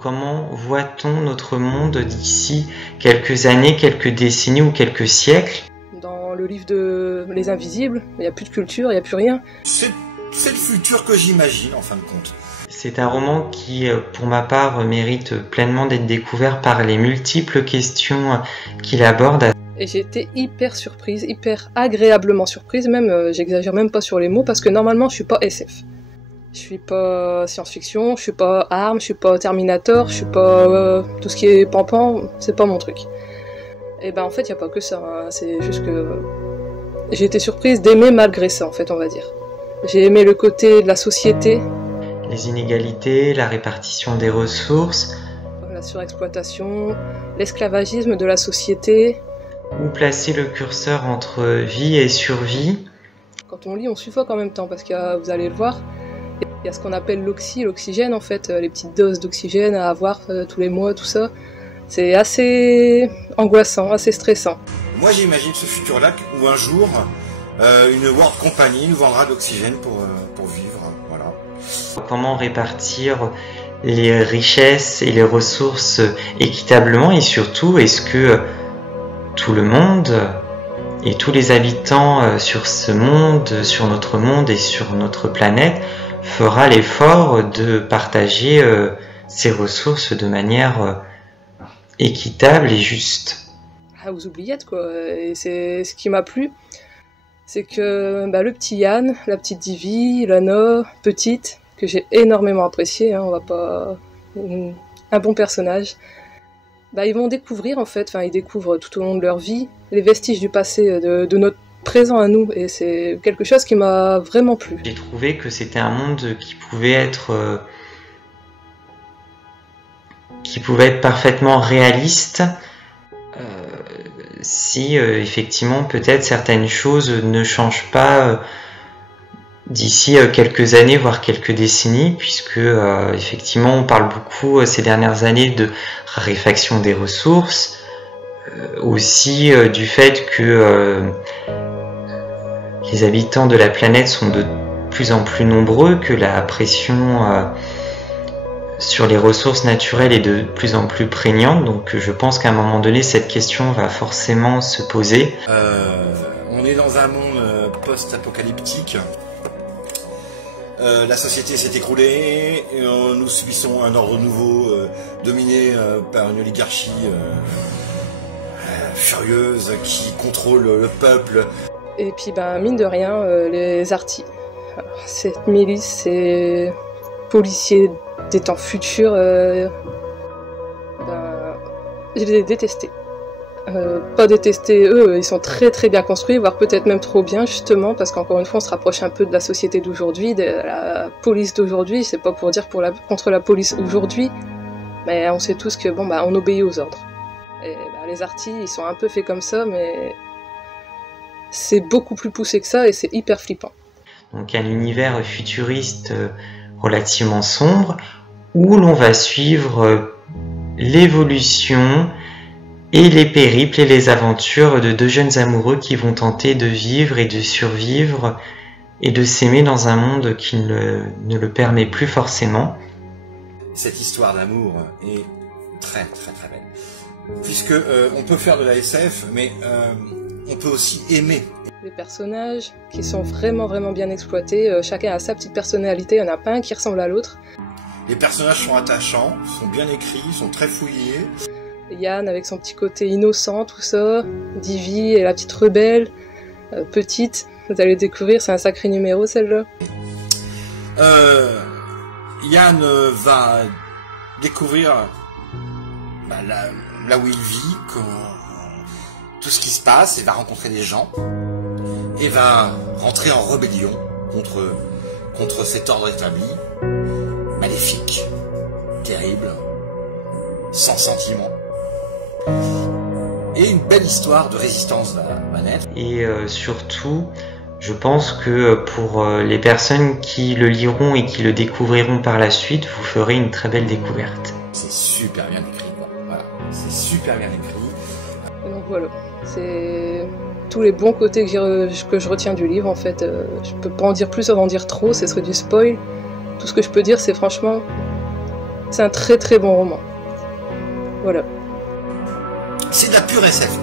Comment voit-on notre monde d'ici quelques années, quelques décennies ou quelques siècles? Dans le livre de Les Invisibles, il n'y a plus de culture, il n'y a plus rien. C'est le futur que j'imagine en fin de compte. C'est un roman qui, pour ma part, mérite pleinement d'être découvert par les multiples questions qu'il aborde. Et j'ai été hyper surprise, hyper agréablement surprise, même, j'exagère même pas sur les mots, parce que normalement je suis pas SF. Je suis pas science-fiction, je suis pas Armes, je suis pas Terminator, je suis pas tout ce qui est pampan, c'est pas mon truc. Et ben en fait, y a pas que ça, hein. C'est juste que j'ai été surprise d'aimer malgré ça, en fait, on va dire. J'ai aimé le côté de la société. Les inégalités, la répartition des ressources. La surexploitation, l'esclavagisme de la société. Où placer le curseur entre vie et survie? Quand on lit, on suffoque en même temps, parce que vous allez le voir, il y a ce qu'on appelle l'oxygène en fait, les petites doses d'oxygène à avoir tous les mois, tout ça. C'est assez angoissant, assez stressant. Moi j'imagine ce futur-là où un jour, une World Company nous vendra de l'oxygène pour vivre, voilà. Comment répartir les richesses et les ressources équitablement, et surtout, est-ce que tout le monde et tous les habitants sur ce monde, sur notre monde et sur notre planète fera l'effort de partager ces ressources de manière équitable et juste. Ah, aux oubliettes quoi, et c'est ce qui m'a plu, c'est que le petit Yann, la petite Divy, Lana, petite, que j'ai énormément apprécié, hein, on va pas... un bon personnage. Ils vont découvrir en fait, ils découvrent tout au long de leur vie les vestiges du passé, de notre présent à nous, et c'est quelque chose qui m'a vraiment plu. J'ai trouvé que c'était un monde qui pouvait être parfaitement réaliste si effectivement peut-être certaines choses ne changent pas d'ici quelques années, voire quelques décennies, puisque effectivement on parle beaucoup ces dernières années de raréfaction des ressources, aussi du fait que les habitants de la planète sont de plus en plus nombreux, que la pression sur les ressources naturelles est de plus en plus prégnante, donc je pense qu'à un moment donné cette question va forcément se poser. On est dans un monde post-apocalyptique. La société s'est écroulée, et nous subissons un ordre nouveau dominé par une oligarchie furieuse qui contrôle le peuple. Et puis mine de rien, les Arty. Alors, cette milice, ces policiers des temps futurs, je les ai détestés. Pas détester eux, ils sont très très bien construits, voire peut-être même trop bien justement, parce qu'encore une fois on se rapproche un peu de la société d'aujourd'hui, de la police d'aujourd'hui. C'est pas pour dire contre la police aujourd'hui, mais on sait tous que on obéit aux ordres. Et les Arty, ils sont un peu faits comme ça, mais c'est beaucoup plus poussé que ça et c'est hyper flippant. Donc un univers futuriste relativement sombre, où l'on va suivre l'évolution et les périples et les aventures de deux jeunes amoureux qui vont tenter de vivre et de survivre et de s'aimer dans un monde qui ne le permet plus forcément. Cette histoire d'amour est très très très belle, puisque on peut faire de la SF, mais on peut aussi aimer. Les personnages qui sont vraiment vraiment bien exploités, chacun a sa petite personnalité, il n'y en a pas un qui ressemble à l'autre. Les personnages sont attachants, sont bien écrits, sont très fouillés. Yann avec son petit côté innocent, tout ça, Divy et la petite rebelle, petite, vous allez découvrir, c'est un sacré numéro celle-là. Yann va découvrir là où il vit, tout ce qui se passe, il va rencontrer des gens, et va rentrer en rébellion contre cet ordre établi, maléfique, terrible, sans sentiment. Et une belle histoire de résistance va naître. Et surtout, je pense que pour les personnes qui le liront et qui le découvriront par la suite, vous ferez une très belle découverte. C'est super bien écrit, quoi. Voilà, c'est super bien écrit. Et donc voilà, c'est tous les bons côtés que je retiens du livre en fait. Je peux pas en dire plus avant d'en dire trop, ce serait du spoil. Tout ce que je peux dire, c'est franchement, C'est un très très bon roman. Voilà. C'est de la pure SF.